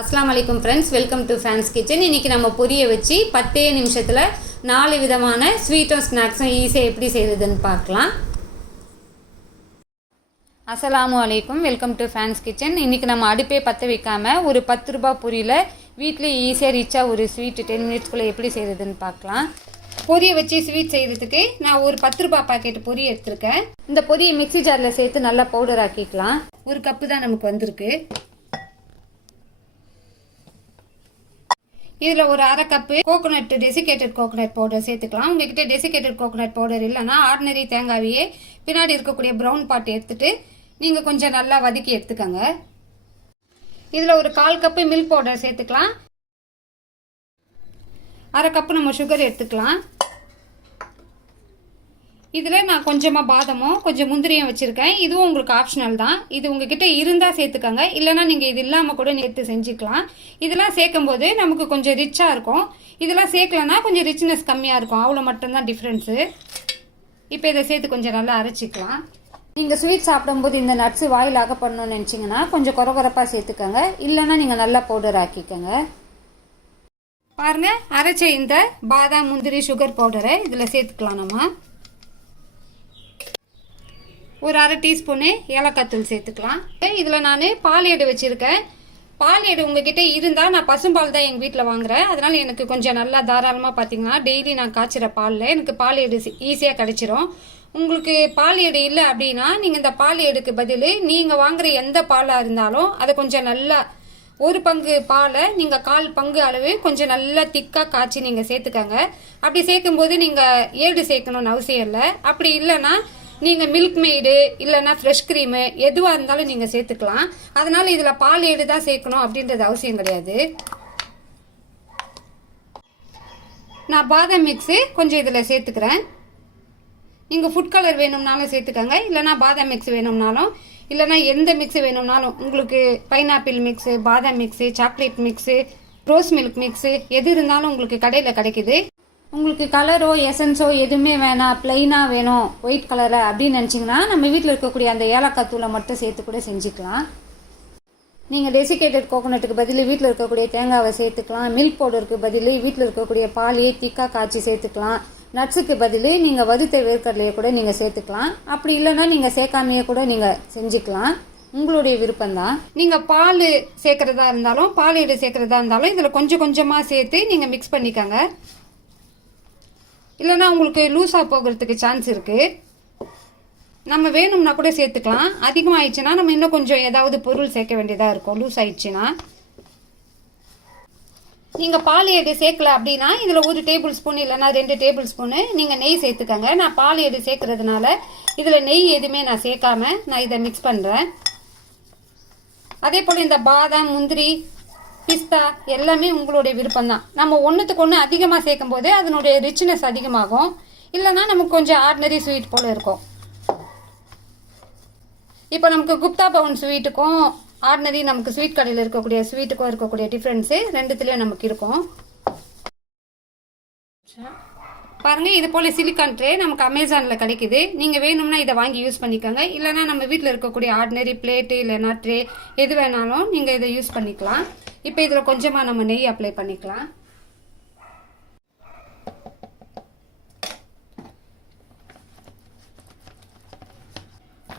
அஸ்லாம் வலைக்கம் friends welcome to fans kitchen இன்றைக்கி நம்ம பொரிய வச்சு பத்தே நிமிஷத்தில் நாலு விதமான ஸ்வீட்டும் ஸ்நாக்ஸும் ஈஸியாக எப்படி செய்கிறதுன்னு பார்க்கலாம். அஸ்ஸலாமு அலைக்கும் வெல்கம் டு ஃபேன்ஸ் கிச்சன் இன்றைக்கி நம்ம அடுப்பே பற்ற வைக்காமல் ஒரு பத்து ரூபாய் பொரியில் வீட்டிலே ஈஸியாக ரீச்சாக ஒரு ஸ்வீட்டு டென் மினிட்ஸ்க்குள்ளே எப்படி செய்கிறதுன்னு பார்க்கலாம். பொரியை வச்சு ஸ்வீட் செய்கிறதுக்கு நான் ஒரு பத்து ரூபா பாக்கெட் பொரி எடுத்திருக்கேன். இந்த பொரியை மிக்ஸி ஜாரில் சேர்த்து நல்லா பவுடர் ஆக்கிக்கலாம். ஒரு கப்பு தான் நமக்கு வந்திருக்கு. இதில் ஒரு அரை cup coconut desiccated coconut powder சேர்த்துக்கலாம். உங்ககிட்ட டெசிகேட்டட் கோகோனட் பவுடர் இல்லைன்னா ஆர்டினரி தேங்காவையே பின்னாடி இருக்கக்கூடிய ப்ரௌன் பாட் எடுத்துட்டு நீங்கள் கொஞ்சம் நல்லா வதக்கி எடுத்துக்கோங்க. இதில் ஒரு கால் கப்பு மில்க் பவுடர் சேர்த்துக்கலாம். அரை கப்பு நம்ம சுகர் எடுத்துக்கலாம். இதில் நான் கொஞ்சமாக பாதமும் கொஞ்சம் முந்திரியும் வச்சுருக்கேன். இதுவும் உங்களுக்கு ஆப்ஷனல் தான். இது உங்ககிட்ட இருந்தால் சேர்த்துக்கோங்க. இல்லைனா நீங்கள் இது இல்லாமல் கூட நேற்று செஞ்சுக்கலாம். இதெல்லாம் சேர்க்கும்போது நமக்கு கொஞ்சம் ரிச்சாக இருக்கும். இதெல்லாம் சேர்க்கலன்னா கொஞ்சம் ரிச்னஸ் கம்மியாக இருக்கும். அவ்வளோ மட்டும்தான் டிஃப்ரென்ஸு இப்போ இதை சேர்த்து கொஞ்சம் நல்லா அரைச்சிக்கலாம். நீங்கள் ஸ்வீட் சாப்பிடும்போது இந்த நட்ஸு வாயில் அகப்படணும்னு நினச்சிங்கன்னா கொஞ்சம் குறகுறப்பாக சேர்த்துக்கோங்க. இல்லைன்னா நீங்கள் நல்லா பவுடர் ஆக்கிக்கோங்க. பாருங்கள் அரைச்ச இந்த பாதாம் முந்திரி சுகர் பவுடரை இதில் சேர்த்துக்கலாம் நம்ம. ஒரு அரை டீஸ்பூனு ஏலக்காய் தூள் சேர்த்துக்கலாம். இதில் நான் பால் எடு வச்சுருக்கேன். பால் எடு உங்ககிட்ட இருந்தால் நான் பசும்பால் தான் எங்கள் வீட்டில் வாங்குறேன். அதனால் எனக்கு கொஞ்சம் நல்லா தாராளமாக பார்த்தீங்கன்னா டெய்லி நான் காய்ச்சிற பாலில் எனக்கு பால் ஏடு ஈஸியாக கிடச்சிரும். உங்களுக்கு பால் ஏடு இல்லை அப்படின்னா நீங்கள் இந்த பால் எடுக்கு பதில் நீங்கள் வாங்குற எந்த பாலாக இருந்தாலும் அதை கொஞ்சம் நல்லா ஒரு பங்கு பாலை நீங்கள் கால் பங்கு அளவு கொஞ்சம் நல்லா திக்காக காய்ச்சி நீங்கள் சேர்த்துக்கங்க. அப்படி சேர்க்கும்போது நீங்கள் ஏடு சேர்க்கணும்னு அவசியம் இல்லை. அப்படி இல்லைன்னா நீங்கள் மில்க் மெய்டு இல்லைன்னா ஃப்ரெஷ் க்ரீமு எதுவாக இருந்தாலும் நீங்கள் சேர்த்துக்கலாம். அதனால் இதில் பால் ஏடு தான் சேர்க்கணும் அப்படின்றது அவசியம் கிடையாது. நான் பாதாம் மிக்ஸு கொஞ்சம் இதில் சேர்த்துக்கிறேன். நீங்கள் ஃபுட் கலர் வேணும்னாலும் சேர்த்துக்கோங்க. இல்லைனா பாதாம் மிக்ஸ் வேணும்னாலும் இல்லைனா எந்த மிக்ஸ் வேணும்னாலும் உங்களுக்கு பைனாப்பிள் மிக்ஸு பாதாம் mix chocolate mix rose milk mix எது இருந்தாலும் உங்களுக்கு கடையில் கிடைக்குது. உங்களுக்கு கலரோ எசன்ஸோ எதுவுமே வேணாம். பிளெயினாக வேணும். ஒயிட் கலரை அப்படின்னு நினச்சிங்கன்னா நம்ம வீட்டில் இருக்கக்கூடிய அந்த ஏலக்காய் தூளை மட்டும் சேர்த்து கூட செஞ்சுக்கலாம். நீங்கள் டெசிகேட்டட் கோகோனட்டுக்கு பதில் வீட்டில் இருக்கக்கூடிய தேங்காவை சேர்த்துக்கலாம். மில்க் பவுடருக்கு பதில் வீட்டில் இருக்கக்கூடிய பாலையே திக்காக காய்ச்சி சேர்த்துக்கலாம். நட்ஸுக்கு பதில் நீங்கள் வறுத்த வேர்க்கடலையை கூட நீங்கள் சேர்த்துக்கலாம். அப்படி இல்லைன்னா நீங்கள் சேர்க்காமையே கூட நீங்கள் செஞ்சுக்கலாம். உங்களுடைய விருப்பம்தான். நீங்கள் பால் சேர்க்குறதா இருந்தாலும் பால் சேர்க்குறதா இருந்தாலும் இதில் கொஞ்சம் கொஞ்சமாக சேர்த்து நீங்கள் மிக்ஸ் பண்ணிக்கோங்க. இல்லைன்னா உங்களுக்கு லூஸாக போகிறதுக்கு சான்ஸ் இருக்குது நம்ம வேணும்னா கூட சேர்த்துக்கலாம். அதிகமாகிடுச்சுன்னா நம்ம இன்னும் கொஞ்சம் ஏதாவது பொருள் சேர்க்க வேண்டியதாக இருக்கும். லூஸ் ஆயிடுச்சுன்னா. நீங்கள் பால் எடு சேர்க்கல அப்படின்னா இதில் ஒரு டேபிள் ஸ்பூன் இல்லைன்னா ரெண்டு டேபிள் ஸ்பூனு நீங்கள் நெய் சேர்த்துக்கங்க. நான் பால் எடு சேர்க்கறதுனால இதில் நெய் எதுவுமே நான் சேர்க்காம நான் இதை மிக்ஸ் பண்ணுறேன் அதே போல் இந்த பாதாம் முந்திரி பிஸ்தா எல்லாமே உங்களுடைய விருப்பம் தான் நம்ம ஒன்றுத்துக்கு ஒன்று அதிகமாக சேர்க்கும் போது அதனுடைய ரிச்னஸ் அதிகமாகும். இல்லைன்னா நமக்கு கொஞ்சம் ஆர்டினரி ஸ்வீட் போல் இருக்கும். இப்போ நமக்கு குப்தா பவுன் ஸ்வீட்டுக்கும் ஆர்டினரி நமக்கு ஸ்வீட் கடையில் இருக்கக்கூடிய ஸ்வீட்டுக்கும் இருக்கக்கூடிய டிஃப்ரென்ஸு ரெண்டுத்துலேயும் நமக்கு இருக்கும். பாருங்கள் இது போல் சிலிக்கான் ட்ரே நமக்கு அமேசானில் கிடைக்குது. நீங்கள் வேணும்னா இதை வாங்கி யூஸ் பண்ணிக்கோங்க. இல்லைனா நம்ம வீட்டில் இருக்கக்கூடிய ஆர்டினரி பிளேட்டு இல்லைனா ட்ரே எது வேணாலும் நீங்கள் இதை யூஸ் பண்ணிக்கலாம். இப்போ இதில் கொஞ்சமாக நம்ம நெய் அப்ளை பண்ணிக்கலாம்.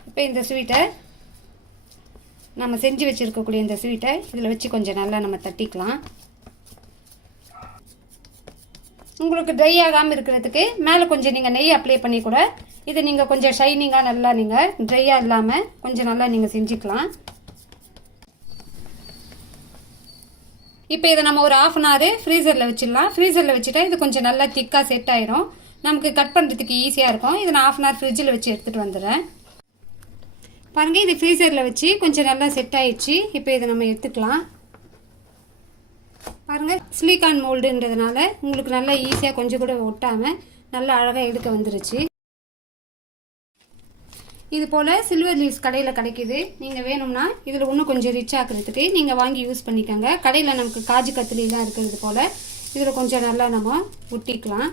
இப்போ இந்த ஸ்வீட்டை நம்ம செஞ்சு வச்சுருக்கக்கூடிய இந்த ஸ்வீட்டை இதில் வச்சு கொஞ்சம் நல்லா நம்ம தட்டிக்கலாம். உங்களுக்கு ட்ரை ஆகாமல் இருக்கிறதுக்கு மேலே கொஞ்சம் நீங்கள் நெய் அப்ளை பண்ணி கூட இதை நீங்கள் கொஞ்சம் ஷைனிங்காக நல்லா நீங்கள் ட்ரையாக இல்லாமல் கொஞ்சம் நல்லா நீங்கள் செஞ்சுக்கலாம். இப்போ இதை நம்ம ஒரு ஆஃப் அன் ஹவர் ஃப்ரீசரில் வச்சிடலாம். ஃப்ரீசரில் வச்சுட்டா இது கொஞ்சம் நல்லா திக்காக செட் ஆயிரும். நமக்கு கட் பண்ணுறதுக்கு ஈஸியாக இருக்கும். இதை நான் ஆஃப் அன் ஹவர் ஃப்ரிட்ஜில் வச்சு எடுத்துகிட்டு வந்துடுறேன். பாருங்கள் இது ஃப்ரீசரில் வச்சு கொஞ்சம் நல்லா செட் ஆயிடுச்சு. இப்போ இதை நம்ம எடுத்துக்கலாம். பாருங்கள் சிலிகான் மோல்டுன்றதுனால உங்களுக்கு நல்லா ஈஸியாக கொஞ்சம் கூட ஒட்டாமல் நல்லா அழகாக எடுக்க வந்துருச்சு. இது போல் சில்வர் லீவ்ஸ் கடையில் கிடைக்கிது. நீங்கள் வேணும்னா இதில் இன்னும் கொஞ்சம் ரிச் ஆக்குறதுக்கு நீங்கள் வாங்கி யூஸ் பண்ணிக்கோங்க. கடையில் நமக்கு காஜு கத்திரிலாம் இருக்கிறது போல் இதில் கொஞ்சம் நல்லா நம்ம ஒட்டிக்கலாம்.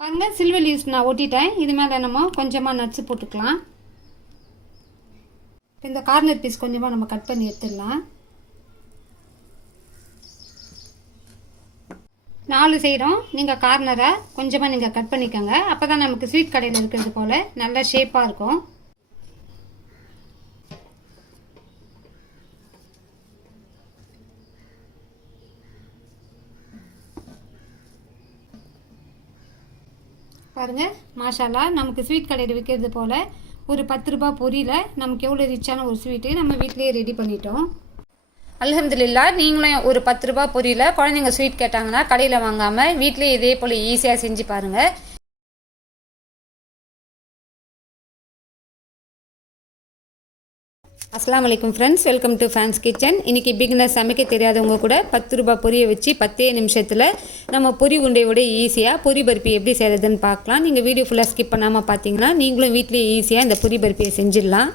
பாருங்கள் சில்வர் லீவ்ஸ் நான் ஒட்டிட்டேன். இது மேலே நம்ம கொஞ்சமாக நட்ஸ் போட்டுக்கலாம். இந்த கார்னர் பீஸ் கொஞ்சமாக நம்ம கட் பண்ணி எடுத்துடலாம். நாலு செய்கிறோம் நீங்கள் கார்னரை கொஞ்சமாக நீங்கள் கட் பண்ணிக்கோங்க. அப்போ தான் நமக்கு ஸ்வீட் கடையில் இருக்கிறது போல் நல்ல ஷேப்பாக இருக்கும். பாருங்க மாஷாலா நமக்கு ஸ்வீட் கடையில் விற்கிறது போல் ஒரு பத்து ரூபா பொரியில் நமக்கு எவ்வளோ ரிச்சான ஒரு ஸ்வீட்டு நம்ம வீட்டிலேயே ரெடி பண்ணிட்டோம். அலமதுல்லா நீங்களும் ஒரு பத்து ரூபா பொரியில் குழந்தைங்க ஸ்வீட் கேட்டாங்கன்னா கடையில் வாங்காமல் வீட்லேயே இதே போல் ஈஸியாக செஞ்சு பாருங்கள் அஸ்லாம் வலைக்கம் friends welcome to fans kitchen இன்றைக்கி பிகினர் சமைக்க தெரியாதவங்க கூட பத்து ரூபாய் பொரியை வச்சு பத்தே நிமிஷத்தில் நம்ம பொரி உண்டையோட ஈஸியாக பொரி பருப்பி எப்படி செய்கிறதுன்னு பார்க்கலாம். நீங்கள் வீடியோ ஃபுல்லாக ஸ்கிப் பண்ணாமல் பார்த்தீங்கன்னா நீங்களும் வீட்லேயே ஈஸியாக இந்த பொரி பருப்பியை செஞ்சிடலாம்.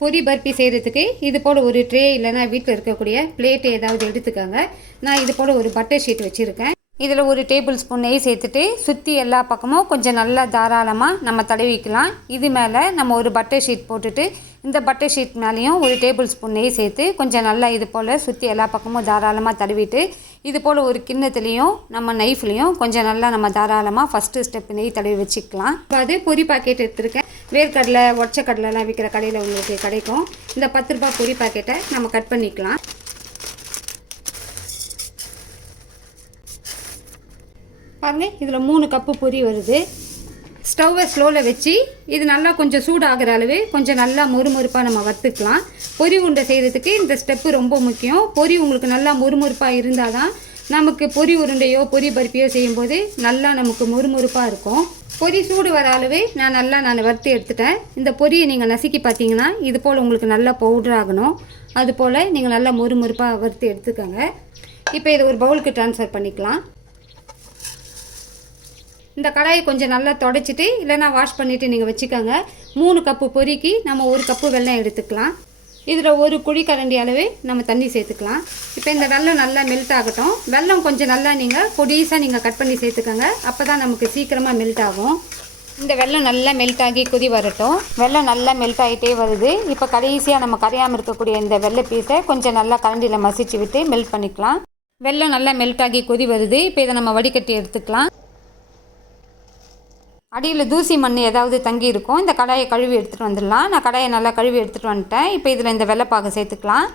பொரி பருப்பி செய்கிறதுக்கு இது போல் ஒரு ட்ரே இல்லைன்னா வீட்டில் இருக்கக்கூடிய பிளேட் ஏதாவது எடுத்துக்கோங்க. நான் இது போல் ஒரு பட்டர் ஷீட் வச்சுருக்கேன். இதில் ஒரு டேபிள் ஸ்பூன் நெய் சேர்த்துட்டு சுற்றி எல்லா பக்கமும் கொஞ்சம் நல்லா தாராளமாக நம்ம தடவிக்கலாம். இது மேலே நம்ம ஒரு பட்டர் ஷீட் போட்டுட்டு இந்த பட்டர் ஷீட் மேலேயும் ஒரு டேபிள் ஸ்பூன் நெய் சேர்த்து கொஞ்சம் நல்லா இது போல் சுற்றி எல்லா பக்கமும் தாராளமாக தடவிட்டு இது போல் ஒரு கிண்ணத்துலேயும் நம்ம நைஃப்லேயும் கொஞ்சம் நல்லா நம்ம தாராளமாக ஃபஸ்ட்டு ஸ்டெப் நெய் தடவி வச்சுக்கலாம். இப்போ அது பொரி பாக்கெட் எடுத்துருக்கேன். வேர்க்கடலை ஒச்சக்கடலைலாம் விற்கிற கடையில் உங்களுக்கு கிடைக்கும். இந்த பத்து ரூபாய் பொரி பாக்கெட்டை நம்ம கட் பண்ணிக்கலாம். பாருங்கள் இதில் மூணு கப்பு பொரி வருது. ஸ்டவ்வை ஸ்லோவில் வச்சு இது நல்லா கொஞ்சம் சூடாகிற அளவு கொஞ்சம் நல்லா மொறுமொறுப்பாக நம்ம வறுத்துக்கலாம். பொரி உருண்டை செய்கிறதுக்கு இந்த ஸ்டெப்பு ரொம்ப முக்கியம். பொரி உங்களுக்கு நல்லா மொறுமொறுப்பாக இருந்தால் தான் நமக்கு பொரி உருண்டையோ பொரி பருப்பியோ செய்யும்போது நல்லா நமக்கு மொறுமொறுப்பாக இருக்கும். பொரி சூடு வர அளவு நான் நல்லா நான் வறுத்து எடுத்துட்டேன். இந்த பொரியை நீங்கள் நசுக்கி பார்த்தீங்கன்னா இது போல் உங்களுக்கு நல்லா பவுடர் ஆகணும். அது போல் நீங்கள் நல்லா மொறுமொறுப்பாக வறுத்து எடுத்துக்கோங்க. இப்போ இதை ஒரு பவுலுக்கு ட்ரான்ஸ்ஃபர் பண்ணிக்கலாம். இந்த கடாயை கொஞ்சம் நல்லா தொடச்சிட்டு இல்லைன்னா வாஷ் பண்ணிவிட்டு நீங்கள் வச்சுக்கோங்க. மூணு கப்பு பொறுக்கி நம்ம ஒரு கப்பு வெள்ளம் எடுத்துக்கலாம். இதில் ஒரு குழி கரண்டி அளவு நம்ம தண்ணி சேர்த்துக்கலாம். இப்போ இந்த வெல்லம் நல்லா மெல்ட் ஆகட்டும். வெல்லம் கொஞ்சம் நல்லா நீங்கள் பொடிசாக நீங்கள் கட் பண்ணி சேர்த்துக்கோங்க. அப்போ தான் நமக்கு சீக்கிரமாக மெல்ட் ஆகும். இந்த வெல்லம் நல்லா மெல்ட் ஆகி கொதி வரட்டும். வெள்ளம் நல்லா மெல்ட் ஆகிட்டே வருது. இப்போ கடைசியாக நம்ம கரையாமல் இருக்கக்கூடிய இந்த வெள்ளை பீஸை கொஞ்சம் நல்லா கரண்டியில் மசிச்சு விட்டு மெல்ட் பண்ணிக்கலாம். வெள்ளம் நல்லா மெல்ட் ஆகி கொதி வருது. இப்போ இதை நம்ம வடிகட்டி எடுத்துக்கலாம். அடியில் தூசி மண் ஏதாவது தங்கி இருக்கும் இந்த கடாயை கழுவி எடுத்துகிட்டு வந்துடலாம். நான் கடாயை நல்லா கழுவி எடுத்துகிட்டு வந்துட்டேன். இப்போ இதில் இந்த வெள்ளைப்பாகை சேர்த்துக்கலாம்.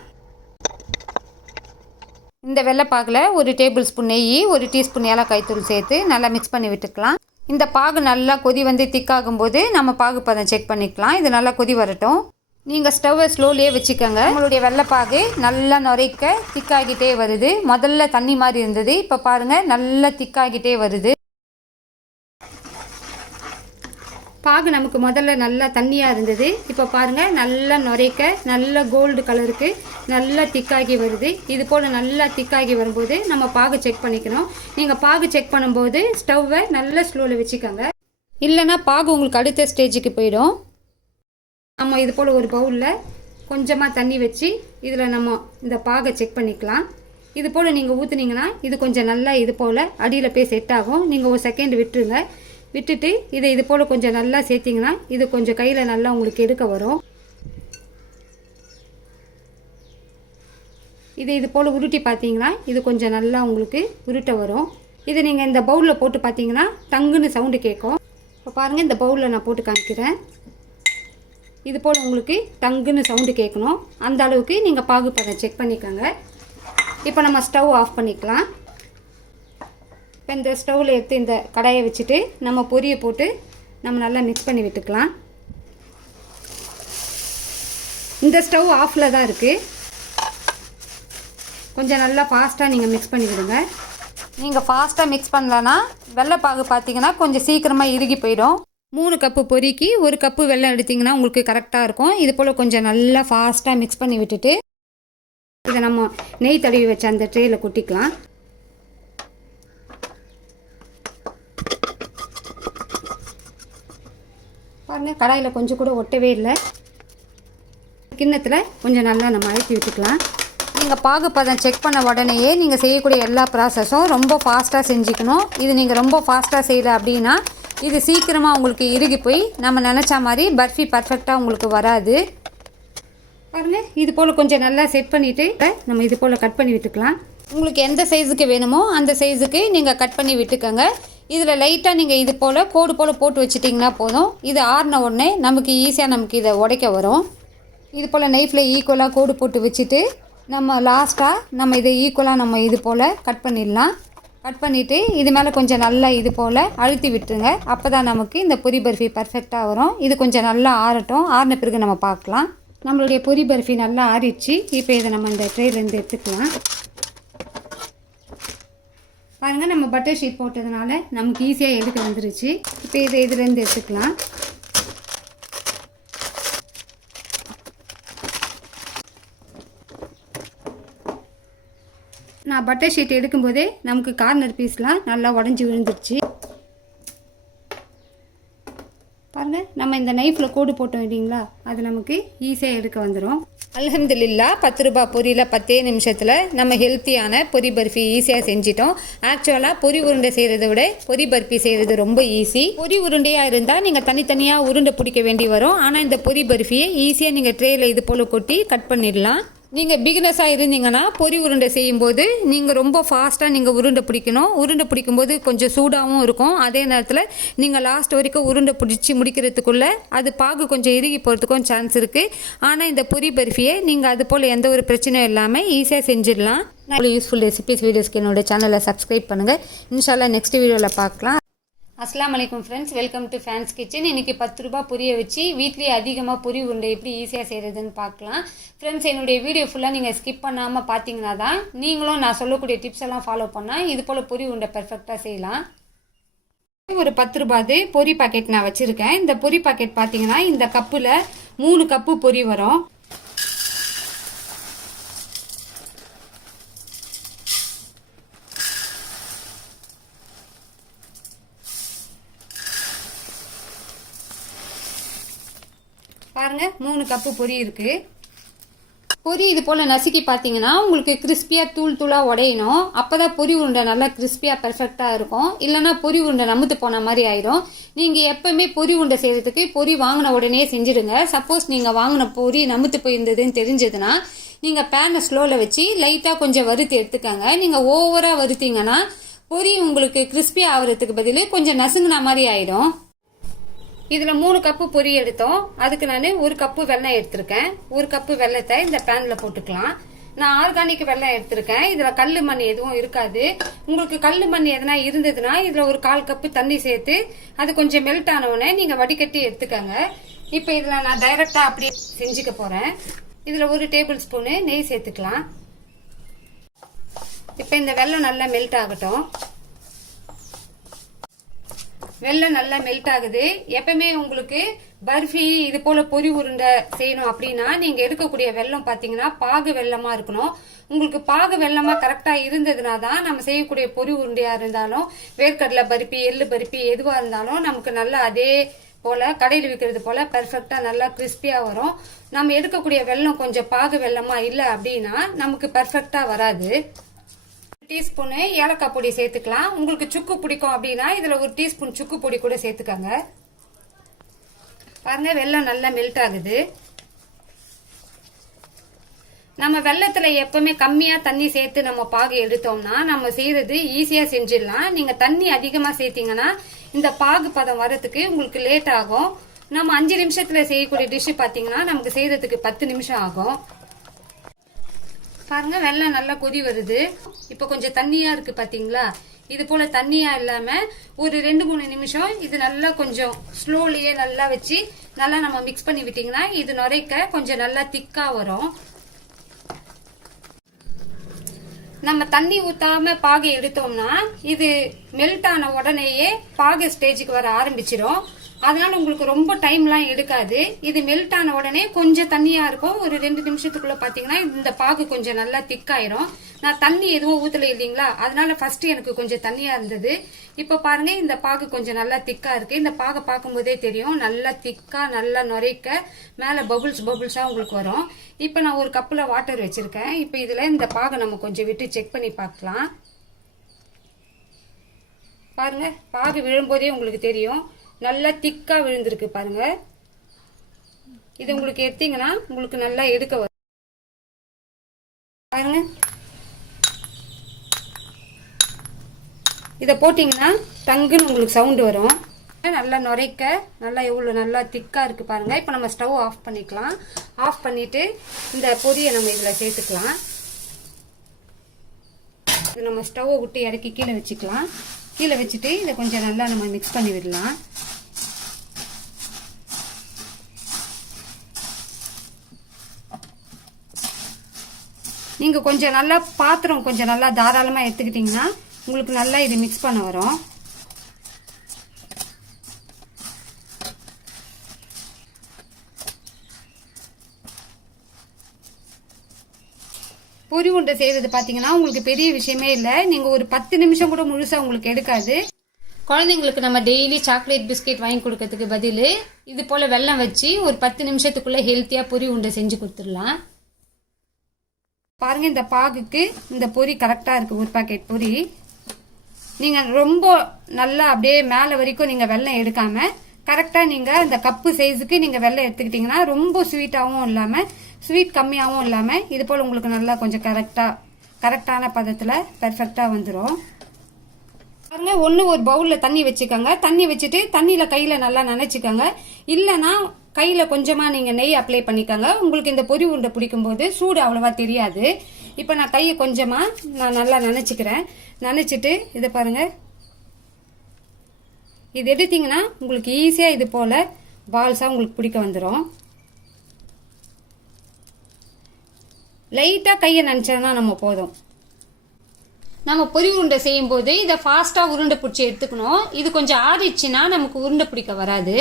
இந்த வெள்ளைப்பாகில் ஒரு டேபிள் ஸ்பூன் நெய் ஒரு டீஸ்பூன் ஏலக்காய் தூள் சேர்த்து நல்லா மிக்ஸ் பண்ணி விட்டுக்கலாம். இந்த பாகு நல்லா கொதி வந்து திக்காகும் போது நம்ம பாகு பதம் செக் பண்ணிக்கலாம். இது நல்லா கொதி வரட்டும். நீங்கள் ஸ்டவ்வை ஸ்லோலியே வச்சுக்கோங்க. உங்களுடைய வெள்ளைப்பாகு நல்லா நுரைக்க திக்காகிட்டே வருது. முதல்ல தண்ணி மாதிரி இருந்தது. இப்போ பாருங்கள் நல்லா திக்காகிட்டே வருது. பாகு நமக்கு முதல்ல நல்லா தண்ணியாக இருந்தது. இப்போ பாருங்கள் நல்லா நுரைக்க நல்ல கோல்டு கலருக்கு நல்லா திக்காகி வருது. இது போல் நல்லா திக்காகி வரும்போது நம்ம பாகு செக் பண்ணிக்கணும். நீங்கள் பாகு செக் பண்ணும்போது ஸ்டவ்வை நல்ல ஸ்லோவில் வச்சுக்கோங்க. இல்லைன்னா பாகு உங்களுக்கு அடுத்த ஸ்டேஜுக்கு போயிடும். நம்ம இது போல் ஒரு பவுலில் கொஞ்சமாக தண்ணி வச்சு இதில் நம்ம இந்த பாகை செக் பண்ணிக்கலாம். இது போல் நீங்கள் ஊற்றுனீங்கன்னா இது கொஞ்சம் நல்லா இது போல் அடியில் போய் செட் ஆகும். நீங்கள் ஒரு செகண்ட் விட்டுருங்க. விட்டுட்டு இதை இது போல் கொஞ்சம் நல்லா சேர்த்திங்கன்னா இது கொஞ்சம் கையில் நல்லா உங்களுக்கு எடுக்க வரும். இதை இது போல் உருட்டி பார்த்தீங்கன்னா இது கொஞ்சம் நல்லா உங்களுக்கு உருட்ட வரும். இதை நீங்கள் இந்த பவுலில் போட்டு பார்த்தீங்கன்னா டங்குன்னு சவுண்டு கேட்கும். இப்போ பாருங்கள் இந்த பவுலில் நான் போட்டு காமிக்கிறேன். இது போல் உங்களுக்கு டங்குன்னு சவுண்டு கேட்கணும். அந்த அளவுக்கு நீங்கள் பாகுப்பதம் செக் பண்ணிக்கோங்க. இப்போ நம்ம ஸ்டவ் ஆஃப் பண்ணிக்கலாம். இப்போ இந்த ஸ்டவ்வில் எடுத்து இந்த கடாயை வச்சுட்டு நம்ம பொரியை போட்டு நம்ம நல்லா மிக்ஸ் பண்ணி விட்டுக்கலாம். இந்த ஸ்டவ் ஆஃபில் தான் இருக்குது கொஞ்சம் நல்லா ஃபாஸ்ட்டாக நீங்கள் மிக்ஸ் பண்ணி விடுங்க. நீங்கள் ஃபாஸ்ட்டாக மிக்ஸ் பண்ணலன்னா வெள்ளைப்பாகு பார்த்தீங்கன்னா கொஞ்சம் சீக்கிரமாக இறுகி போயிடும். மூணு கப்பு பொறுக்கி ஒரு கப்பு வெள்ளம் எடுத்திங்கன்னா உங்களுக்கு கரெக்டாக இருக்கும். இது போல் கொஞ்சம் நல்லா ஃபாஸ்ட்டாக மிக்ஸ் பண்ணி விட்டுட்டு இதை நம்ம நெய் தடவி வச்ச அந்த ட்ரேயில் கொட்டிக்கலாம். பாருங்கள் கடாயில் கொஞ்சம் கூட ஒட்டவே இல்லை. கிண்ணத்தில் கொஞ்சம் நல்லா நம்ம அழுத்தி விட்டுக்கலாம். நீங்கள் பாகுப்பதம் செக் பண்ண உடனேயே நீங்கள் செய்யக்கூடிய எல்லா ப்ராசஸும் ரொம்ப ஃபாஸ்ட்டாக செஞ்சுக்கணும். இது நீங்கள் ரொம்ப ஃபாஸ்ட்டாக செய்யலை அப்படின்னா இது சீக்கிரமாக உங்களுக்கு இறுகி போய் நம்ம நினச்ச மாதிரி பர்ஃபி பர்ஃபெக்டாக உங்களுக்கு வராது. பாருங்கள் இது போல் கொஞ்சம் நல்லா செட் பண்ணிவிட்டு நம்ம இது போல் கட் பண்ணி விட்டுக்கலாம். உங்களுக்கு எந்த சைஸுக்கு வேணுமோ அந்த சைஸுக்கு நீங்கள் கட் பண்ணி விட்டுக்கோங்க. இதில் லைட்டாக நீங்கள் இது போல் கோடு போல் போட்டு வச்சிட்டிங்கன்னா போதும். இது ஆறின உடனே நமக்கு ஈஸியாக நமக்கு இதை உடைக்க வரும். இது போல் நைஃப்பில் ஈக்குவலாக கோடு போட்டு வச்சுட்டு நம்ம லாஸ்ட்டாக நம்ம இதை ஈக்குவலாக நம்ம இது போல் கட் பண்ணிடலாம். கட் பண்ணிவிட்டு இது மேலே கொஞ்சம் நல்லா இது போல் அழுத்தி விட்டுருங்க. அப்போ தான் நமக்கு இந்த பொரி பர்ஃபி பர்ஃபெக்டாக வரும். இது கொஞ்சம் நல்லா ஆறட்டும். ஆறின பிறகு நம்ம பார்க்கலாம். நம்மளுடைய பொரி பர்ஃபி நல்லா ஆறிடுச்சு. இப்போ இதை நம்ம இந்த ட்ரேலேருந்து எடுத்துக்கலாம். பாருங்கள் நம்ம பட்டர் ஷீட் போட்டதுனால நமக்கு ஈஸியாக எடுக்க வந்துருச்சு. இப்போ இதை இதுலேருந்து எடுத்துக்கலாம். நான் பட்டர் ஷீட் எடுக்கும்போதே நமக்கு கார்னர் பீஸ்லாம் நல்லா உடஞ்சி விழுந்துருச்சு. பாருங்கள் நம்ம இந்த நைஃப்பில் கோடு போட்டோம் இல்லைங்களா? அது நமக்கு ஈஸியாக எடுக்க வந்துடும் அலமதுல்லா பத்து ரூபா பொரியில் பத்தே நிமிஷத்தில் நம்ம ஹெல்த்தியான பொரி பர்ஃபி ஈஸியாக செஞ்சிட்டோம். ஆக்சுவலாக பொரி உருண்டை செய்கிறத விட பொரி பர்ஃபி செய்கிறது ரொம்ப ஈஸி பொரி உருண்டையாக இருந்தால் நீங்கள் தனித்தனியாக உருண்டை பிடிக்க வேண்டி வரும். ஆனால் இந்த பொரி பர்ஃபியை ஈஸியாக நீங்கள் ட்ரேயில் இது போல் கொட்டி கட் பண்ணிடலாம். நீங்கள் பிகினஸாக இருந்தீங்கன்னா பொரி உருண்டை செய்யும்போது நீங்கள் ரொம்ப ஃபாஸ்ட்டாக நீங்கள் உருண்டை பிடிக்கணும். உருண்டை பிடிக்கும்போது கொஞ்சம் சூடாகவும் இருக்கும். அதே நேரத்தில் நீங்கள் லாஸ்ட் வரைக்கும் உருண்டை பிடிச்சி முடிக்கிறதுக்குள்ளே அது பாகு கொஞ்சம் இறுகி போகிறதுக்கும் சான்ஸ் இருக்குது ஆனால் இந்த பொரி பர்ஃபியை நீங்கள் அது போல் எந்த ஒரு பிரச்சனையும் இல்லாமல் ஈஸியாக செஞ்சிடலாம். நல்ல யூஸ்ஃபுல் ரெசிபிஸ் வீடியோஸ்க்கு என்னோடய சேனலை சப்ஸ்கிரைப் பண்ணுங்கள் இன்ஷால்லா நெக்ஸ்ட் வீடியோவில் பார்க்கலாம். அஸ்லாம் வலைக்கம் friends welcome to fans kitchen இன்றைக்கி பத்து ரூபா புரிய வச்சு வீட்லேயே அதிகமாக பொரி உருண்டை எப்படி ஈஸியாக செய்கிறதுன்னு பார்க்கலாம். ஃப்ரெண்ட்ஸ் என்னுடைய வீடியோ ஃபுல்லாக நீங்கள் ஸ்கிப் பண்ணாமல் பார்த்தீங்கன்னா தான் நீங்களும் நான் சொல்லக்கூடிய டிப்ஸ் எல்லாம் ஃபாலோ பண்ணால் இது போல் பொரி உருண்டை பெர்ஃபெக்டாக செய்யலாம். ஒரு பத்து ரூபாது பொரி பாக்கெட் நான் வச்சுருக்கேன். இந்த பொரி பாக்கெட் பார்த்தீங்கன்னா இந்த கப்பில் மூணு கப்பு பொரி வரும். பாருங்க. மூணு கப்பு பொரி இருக்கு. பொரி இது போல் நசுக்கி பார்த்தீங்கன்னா உங்களுக்கு கிறிஸ்பியாக தூள் தூளாக உடையணும். அப்போ தான் பொரி உருண்டை நல்லா கிறிஸ்பியாக பெர்ஃபெக்டாக இருக்கும். இல்லைனா பொரி உருண்டை நமுத்து போன மாதிரி ஆயிரும். நீங்கள் எப்பவுமே பொரி உருண்டை செய்கிறதுக்கு பொரி வாங்கின உடனே செஞ்சுடுங்க. சப்போஸ் நீங்கள் வாங்கின பொரி நமுத்து போயிருந்ததுன்னு தெரிஞ்சதுன்னா நீங்கள் பேனை ஸ்லோவில் வச்சு லைட்டாக கொஞ்சம் வறுத்து எடுத்துக்கோங்க. நீங்கள் ஓவராக வறுத்தீங்கன்னா பொரி உங்களுக்கு கிறிஸ்பி ஆகிறதுக்கு பதில் கொஞ்சம் நசுங்கின மாதிரி ஆயிடும். இதில் மூணு கப்பு பொரி எடுத்தோம். அதுக்கு நான் ஒரு கப்பு வெள்ளம் எடுத்திருக்கேன். ஒரு கப்பு வெள்ளத்தை இந்த பேனில் போட்டுக்கலாம். நான் ஆர்கானிக் வெள்ளம் எடுத்திருக்கேன். இதில் கல் மண் எதுவும் இருக்காது. உங்களுக்கு கல் மண் எதனா இருந்ததுன்னா இதில் ஒரு கால் கப்பு தண்ணி சேர்த்து அது கொஞ்சம் மெல்ட் ஆனவுடனே நீங்கள் வடிகட்டி எடுத்துக்கோங்க. இப்போ இதில் நான் டைரெக்டாக அப்படியே செஞ்சுக்க போகிறேன் இதில் ஒரு டேபிள் ஸ்பூனு நெய் சேர்த்துக்கலாம். இப்போ இந்த வெள்ளம் நல்லா மெல்ட் ஆகட்டும். வெள்ளம் நல்லா மெல்ட் ஆகுது. எப்பவுமே உங்களுக்கு பர்ஃபி இது போல பொரி உருண்டை செய்யணும் அப்படின்னா நீங்க எடுக்கக்கூடிய வெள்ளம் பாத்தீங்கன்னா பாகு வெள்ளமா இருக்கணும். உங்களுக்கு பாகு வெள்ளமா கரெக்டா இருந்ததுனா தான் நம்ம செய்யக்கூடிய பொரி உருண்டையா இருந்தாலும் வேர்க்கடலை பருப்பி எள்ளு பருப்பி எதுவா இருந்தாலும் நமக்கு நல்லா அதே போல கடையில் விற்கிறது போல பெர்ஃபெக்டா நல்லா கிறிஸ்பியா வரும். நம்ம எடுக்கக்கூடிய வெள்ளம் கொஞ்சம் பாகு வெள்ளமா இல்லை அப்படின்னா நமக்கு பெர்ஃபெக்டா வராது. டீஸ்பூனு ஏலக்காய் பொடி சேர்த்துக்கலாம். உங்களுக்கு சுக்கு பிடிக்கும் அப்படின்னா இதில் ஒரு டீஸ்பூன் சுக்கு பொடி கூட சேர்த்துக்கோங்க. பாருங்க வெள்ளம் நல்லா மெல்ட் ஆகுது. நம்ம வெள்ளத்தில் எப்பவுமே கம்மியாக தண்ணி சேர்த்து நம்ம பாகு எடுத்தோம்னா நம்ம செய்யறது ஈஸியாக செஞ்சிடலாம். நீங்கள் தண்ணி அதிகமாக சேர்த்தீங்கன்னா இந்த பாகு பதம் வரத்துக்கு உங்களுக்கு லேட் ஆகும். நம்ம அஞ்சு நிமிஷத்தில் செய்யக்கூடிய டிஷ்ஷு பார்த்தீங்கன்னா நமக்கு செய்யறதுக்கு பத்து நிமிஷம் ஆகும். பாருங்க வெள்ளம் நல்லா கொதி வருது. இப்போ கொஞ்சம் தண்ணியாக இருக்குது பார்த்தீங்களா இது போல் தண்ணியாக இல்லாமல் ஒரு ரெண்டு மூணு நிமிஷம் இது நல்லா கொஞ்சம் ஸ்லோலியே நல்லா வச்சு நல்லா நம்ம மிக்ஸ் பண்ணி விட்டிங்கன்னா இது நுரைக்க கொஞ்சம் நல்லா திக்காக வரும். நம்ம தண்ணி ஊத்தாம பாகை எடுத்தோம்னா இது மெல்ட் ஆன உடனேயே பாகை ஸ்டேஜுக்கு வர ஆரம்பிச்சிடும் அதனால உங்களுக்கு ரொம்ப டைம்லாம் எடுக்காது. இது மெல்ட் ஆன உடனே கொஞ்சம் தண்ணியா இருக்கும். ஒரு ரெண்டு நிமிஷத்துக்குள்ள பாத்தீங்கன்னா இந்த பாகு கொஞ்சம் நல்லா திக்காயிரும் நான் தண்ணி எதுவும் ஊத்தல இல்லைங்களா? அதனால ஃபர்ஸ்ட் எனக்கு கொஞ்சம் தண்ணியா இருந்தது. இப்ப பாருங்க இந்த பாகு கொஞ்சம் நல்லா திக்கா இருக்கு. இந்த பாகை பார்க்கும்போதே தெரியும். நல்லா திக்கா நல்லா நுரைக்க மேல பபுள்ஸ் பபுள்ஸா உங்களுக்கு வரும். இப்ப நான் ஒரு கப்புல வாட்டர் வச்சிருக்கேன். இப்ப இதுல இந்த பாகை நம்ம கொஞ்சம் விட்டு செக் பண்ணி பார்க்கலாம். பாருங்க பாகு விழும்போதே உங்களுக்கு தெரியும். நல்லா திக்கா விழுந்திருக்கு பாருங்க. இது உங்களுக்கு எடுத்தீங்கன்னா உங்களுக்கு நல்லா எடுக்க வரும். பாருங்க. இதை போட்டிங்கன்னா டங்குன்னு உங்களுக்கு சவுண்டு வரும். நல்லா நுரைக்க நல்லா எவ்வளோ நல்லா திக்காக இருக்குது பாருங்கள் இப்போ நம்ம ஸ்டவ் ஆஃப் பண்ணிக்கலாம். ஆஃப் பண்ணிவிட்டு இந்த பொரியை நம்ம இதில் சேர்த்துக்கலாம். இது நம்ம ஸ்டவ்வை விட்டு இறக்கி கீழே வச்சுக்கலாம். கீழே வச்சுட்டு இதை கொஞ்சம் நல்லா நம்ம மிக்ஸ் பண்ணி விடலாம். நீங்கள் கொஞ்சம் நல்லா பாத்திரம் கொஞ்சம் நல்லா தாராளமாக எடுத்துக்கிட்டிங்கன்னா உங்களுக்கு நல்லா இது மிக்ஸ் பண்ண வரும். பொரி உண்டை செய்கிறது பார்த்தீங்கன்னா உங்களுக்கு பெரிய விஷயமே இல்லை. நீங்கள் ஒரு பத்து நிமிஷம் கூட முழுசாக உங்களுக்கு எடுக்காது. குழந்தைங்களுக்கு நம்ம டெய்லி சாக்லேட் பிஸ்கெட் வாங்கி கொடுக்கறதுக்கு பதில் இது போல் வெல்லம் வச்சு ஒரு பத்து நிமிஷத்துக்குள்ளே ஹெல்த்தியாக பொரி உண்டை செஞ்சு கொடுத்துடலாம். பாருங்க இந்த பாகுக்கு இந்த பொரி கரெக்டாக இருக்குது ஒரு பாக்கெட் பொரி நீங்கள் ரொம்ப நல்லா அப்படியே மேலே வரைக்கும் நீங்கள் வெல்லம் எடுக்காமல் கரெக்டாக நீங்கள் இந்த கப்பு சைஸுக்கு நீங்கள் வெள்ளம் எடுத்துக்கிட்டிங்கன்னா ரொம்ப ஸ்வீட்டாகவும் இல்லாமல் ஸ்வீட் கம்மியாகவும் இல்லாமல் இது போல் உங்களுக்கு நல்லா கொஞ்சம் கரெக்டாக கரெக்டான பதத்தில் பெர்ஃபெக்டாக வந்துடும் பாருங்க ஒன்று ஒரு பவுலில் தண்ணி வச்சுக்கோங்க. தண்ணி வச்சுட்டு தண்ணியில் கையில் நல்லா நினச்சிக்கோங்க. இல்லைன்னா கையில் கொஞ்சமாக நீங்கள் நெய் அப்ளை பண்ணிக்கோங்க. உங்களுக்கு இந்த பொரி உருண்டை பிடிக்கும்போது சூடு அவ்வளோவா தெரியாது. இப்போ நான் கையை கொஞ்சமாக நான் நல்லா நினச்சிக்கிறேன். நினச்சிட்டு இதை பாருங்கள் இது எடுத்தீங்கன்னா உங்களுக்கு ஈஸியாக இது போல் பால்ஸாக உங்களுக்கு பிடிக்க வந்துடும் லைட்டாக கையை நினச்சோன்னா நம்ம போதும். நம்ம பொரி உருண்டை செய்யும்போது இதை ஃபாஸ்ட்டாக உருண்டை பிடிச்சி எடுத்துக்கணும். இது கொஞ்சம் ஆறிச்சுன்னா நமக்கு உருண்டை பிடிக்க வராது.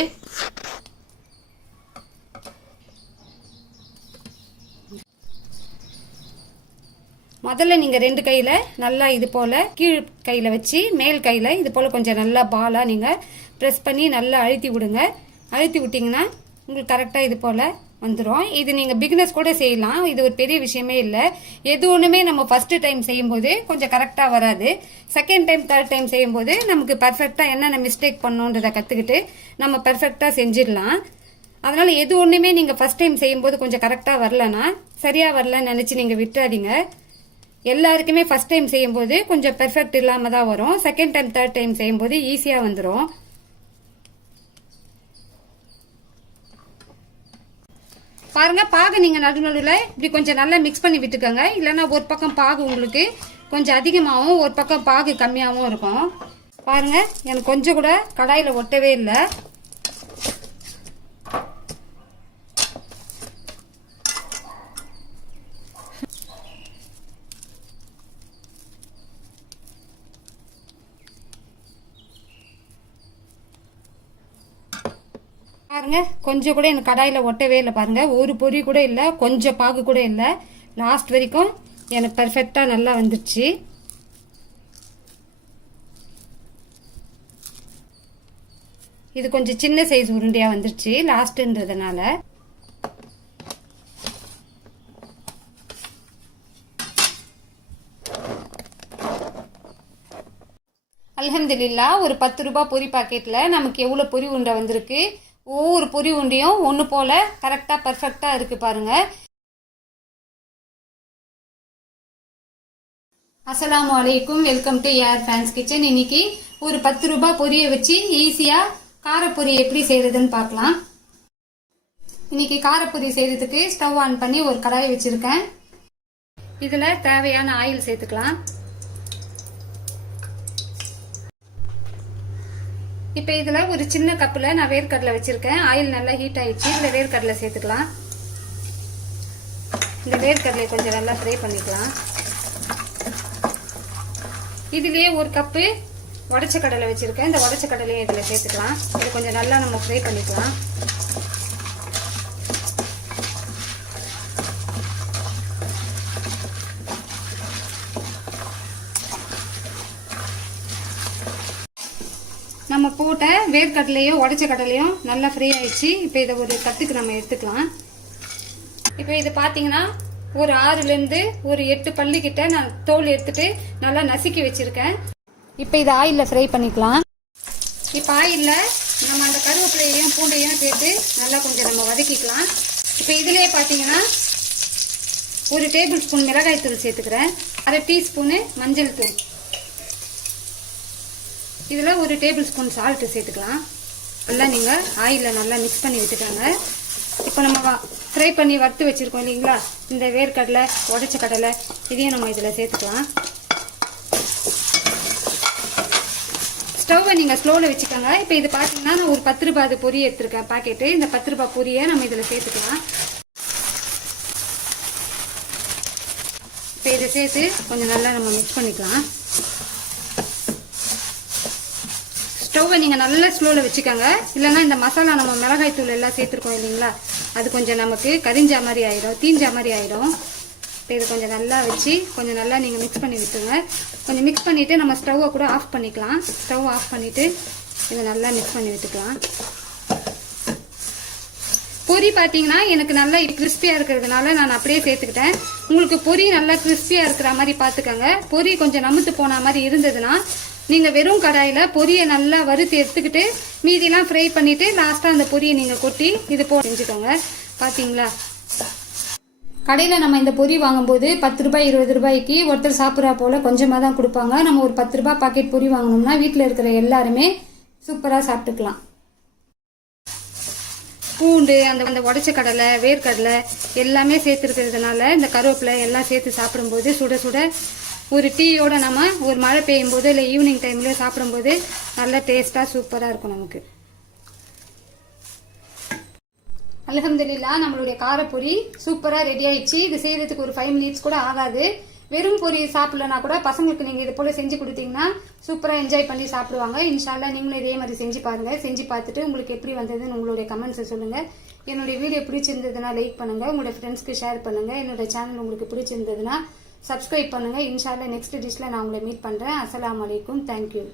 முதல்ல நீங்கள் ரெண்டு கையில் நல்லா இது போல் கீழ் கையில் வச்சு மேல் கையில் இது போல் கொஞ்சம் நல்லா பாலாக நீங்கள் ப்ரெஸ் பண்ணி நல்லா அழுத்தி விடுங்க. அழுத்தி விட்டிங்கன்னா உங்களுக்கு கரெக்டாக இது போல் வந்துடும் இது நீங்கள் பிகினஸ் கூட செய்யலாம். இது ஒரு பெரிய விஷயமே இல்லை. எது ஒன்றுமே நம்ம ஃபஸ்ட்டு டைம் செய்யும்போது கொஞ்சம் கரெக்டாக வராது. செகண்ட் டைம் தேர்ட் டைம் செய்யும்போது நமக்கு பர்ஃபெக்டாக என்னென்ன மிஸ்டேக் பண்ணணுன்றதை கற்றுக்கிட்டு நம்ம பர்ஃபெக்டாக செஞ்சிடலாம். அதனால் எது ஒன்றுமே நீங்கள் ஃபஸ்ட் டைம் செய்யும்போது கொஞ்சம் கரெக்டாக வரலன்னா சரியாக வரலன்னு நினச்சி நீங்கள் விட்டுறாதீங்க. எல்லாருக்குமே ஃபஸ்ட் டைம் செய்யும்போது கொஞ்சம் பெர்ஃபெக்ட் இல்லாமல் தான் வரும். செகண்ட் டைம் தேர்ட் டைம் செய்யும்போது ஈஸியாக வந்துடும் பாருங்க பாகு நீங்கள் நடுநடுவில் இப்படி கொஞ்சம் நல்லா மிக்ஸ் பண்ணி விட்டுக்கோங்க. இல்லைன்னா ஒரு பக்கம் பாகு உங்களுக்கு கொஞ்சம் அதிகமாகவும் ஒரு பக்கம் பாகு கம்மியாகவும் இருக்கும். பாருங்க எனக்கு கொஞ்சம் கூட கடாயில் ஒட்டவே இல்லை பாருங்க கொஞ்சம் கூட எனக்கு கடாயில் ஒட்டவே இல்லை பாருங்கள் ஒரு பொரி கூட இல்லை கொஞ்சம் பாகு கூட இல்லை. லாஸ்ட் வரைக்கும் எனக்கு பர்ஃபெக்டாக நல்லா வந்துடுச்சு இது கொஞ்சம் சின்ன சைஸ் உருண்டையாக வந்துருச்சு லாஸ்ட்டுன்றதுனால அலமதுல்லா ஒரு பத்து ரூபாய் பொரி பாக்கெட்டில் நமக்கு எவ்வளோ பொரி உருண்டை வந்திருக்கு? ஒவ்வொரு பொரி உண்டையும் ஒன்று போல் கரெக்டாக பர்ஃபெக்டாக இருக்குது பாருங்கள் அஸ்லாம் வலைக்கும் welcome to air fans kitchen இன்னைக்கு ஒரு பத்து ரூபாய் பொரியை வச்சு ஈஸியாக காரப்பொரி எப்படி செய்கிறதுன்னு பார்க்கலாம். இன்னைக்கு காரப்பொரி செய்கிறதுக்கு ஸ்டவ் ஆன் பண்ணி ஒரு கடாயை வச்சுருக்கேன். இதில் தேவையான ஆயில் சேர்த்துக்கலாம். இப்போ இதில் ஒரு சின்ன கப்பில் நான் வேர்க்கடலை வச்சுருக்கேன். ஆயில் நல்லா ஹீட் ஆகிடுச்சு இதில் வேர்க்கடலை சேர்த்துக்கலாம். இந்த வேர்க்கடலையை கொஞ்சம் நல்லா ஃப்ரை பண்ணிக்கலாம். இதுலேயே ஒரு கப்பு உடச்ச கடலை வச்சுருக்கேன். இந்த உடச்ச கடலையும் இதில் சேர்த்துக்கலாம். இது கொஞ்சம் நல்லா நம்ம ஃப்ரை பண்ணிக்கலாம். நம்ம போட்ட வேர்க்கடலையும் உடச்ச கடலையும் நல்லா ஃப்ரீ ஆயிடுச்சு. இப்போ இதை ஒரு தட்டுக்கு நம்ம எடுத்துக்கலாம். இப்போ இது பார்த்தீங்கன்னா ஒரு ஆறுலேருந்து ஒரு எட்டு பள்ளிக்கிட்ட நான் தோல் எடுத்துட்டு நல்லா நசுக்கி வச்சுருக்கேன். இப்போ இதை ஆயிலில் ஃப்ரை பண்ணிக்கலாம். இப்போ ஆயிலில் நம்ம அந்த கருவேப்பிலையையும் பூண்டையும் சேர்த்து நல்லா கொஞ்சம் நம்ம வதக்கிக்கலாம். இப்போ இதுலேயே பார்த்தீங்கன்னா ஒரு டேபிள் ஸ்பூன் மிளகாய் தூள் சேர்த்துக்கிறேன். அரை டீஸ்பூனு மஞ்சள் தூள். இதில் ஒரு டேபிள் ஸ்பூன் சால்ட்டு சேர்த்துக்கலாம். நல்லா நீங்கள் ஆயிலில் நல்லா மிக்ஸ் பண்ணி விட்டுக்கோங்க இப்போ நம்ம ஃப்ரை பண்ணி வறுத்து வச்சுருக்கோம் இல்லைங்களா? இந்த வேர்க்கடலை உடச்ச கடலை இதையும் நம்ம இதில் சேர்த்துக்கலாம். ஸ்டவ்வை நீங்கள் ஸ்லோவில் வச்சுக்கோங்க. இப்போ இது பார்த்தீங்கன்னா நான் ஒரு பத்து ரூபாய் பொரி எடுத்துருக்கேன் பாக்கெட்டு இந்த பத்து ரூபாய் பொரியை நம்ம இதில் சேர்த்துக்கலாம். இப்போ இதை சேர்த்து கொஞ்சம் நல்லா நம்ம மிக்ஸ் பண்ணிக்கலாம். ஸ்டவ்வை நீங்கள் நல்லா ஸ்லோவில் வச்சுக்கோங்க. இல்லைன்னா இந்த மசாலா நம்ம மிளகாய் தூள் எல்லாம் சேர்த்துருக்கோம் இல்லைங்களா? அது கொஞ்சம் நமக்கு கரிஞ்சா மாதிரி ஆயிடும் தீஞ்சா மாதிரி ஆயிடும். இப்போ இது கொஞ்சம் நல்லா வச்சு கொஞ்சம் நல்லா நீங்கள் மிக்ஸ் பண்ணி விட்டுருங்க. கொஞ்சம் மிக்ஸ் பண்ணிவிட்டு நம்ம ஸ்டவ்வை கூட ஆஃப் பண்ணிக்கலாம். ஸ்டவ் ஆஃப் பண்ணிவிட்டு இதை நல்லா மிக்ஸ் பண்ணி விட்டுக்கலாம். பொரி பார்த்தீங்கன்னா எனக்கு நல்லா கிறிஸ்பியாக இருக்கிறதுனால நான் அப்படியே சேர்த்துக்கிட்டேன். உங்களுக்கு பொரி நல்லா கிறிஸ்பியாக இருக்கிற மாதிரி பார்த்துக்கோங்க பொரி கொஞ்சம் நமுத்து போன மாதிரி இருந்ததுன்னா நீங்கள் வெறும் கடாயில் பொரியை நல்லா வறுத்து எடுத்துக்கிட்டு மீதிலாம் ஃப்ரை பண்ணிவிட்டு லாஸ்ட்டாக அந்த பொரியை நீங்கள் கொட்டி இது போ செஞ்சுக்கோங்க. பார்த்தீங்களா கடையில் நம்ம இந்த பொரி வாங்கும்போது பத்து ரூபாய் இருபது ரூபாய்க்கு ஒருத்தர் சாப்பிட்றா போல் கொஞ்சமாக தான் கொடுப்பாங்க. நம்ம ஒரு பத்து ரூபாய் பாக்கெட் பொரி வாங்கினோம்னா வீட்டில் இருக்கிற எல்லாருமே சூப்பராக சாப்பிட்டுக்கலாம். பூண்டு அந்த அந்த உடச்ச கடலை வேர்க்கடலை எல்லாமே சேர்த்துருக்கிறதுனால இந்த கருவேப்பிலை எல்லாம் சேர்த்து சாப்பிடும்போது சுட சுட ஒரு டீயோட நம்ம ஒரு மழை பெய்யும் போது இல்லை ஈவினிங் டைமில் சாப்பிடும்போது நல்ல டேஸ்ட்டாக சூப்பராக இருக்கும் நமக்கு. அலகம்துல்லா நம்மளுடைய காரப்பொரி சூப்பராக ரெடி ஆயிடுச்சு. இது செய்கிறதுக்கு ஒரு ஃபைவ் மினிட்ஸ் கூட ஆகாது. வெறும் பொரி சாப்பிடலனா கூட பசங்களுக்கு நீங்கள் இது போல் செஞ்சு கொடுத்தீங்கன்னா சூப்பராக என்ஜாய் பண்ணி சாப்பிடுவாங்க. இன்ஷால்லா நீங்களும் இதே மாதிரி செஞ்சு பாருங்கள் செஞ்சு பார்த்துட்டு உங்களுக்கு எப்படி வந்ததுன்னு உங்களுடைய கமெண்ட்ஸை சொல்லுங்கள் என்னுடைய வீடியோ பிடிச்சிருந்ததுன்னா லைக் பண்ணுங்கள் உங்களோட ஃப்ரெண்ட்ஸ்க்கு ஷேர் பண்ணுங்கள் என்னோட சேனல் உங்களுக்கு பிடிச்சிருந்ததுன்னா சப்ஸ்கிரைப் பண்ணுங்கள் இன்ஷால்லா நெக்ஸ்ட் டிஷ்ல நான் உங்களை மீட் பண்ணுறேன் அஸ்லாம் அலைக்கும். தேங்க்யூ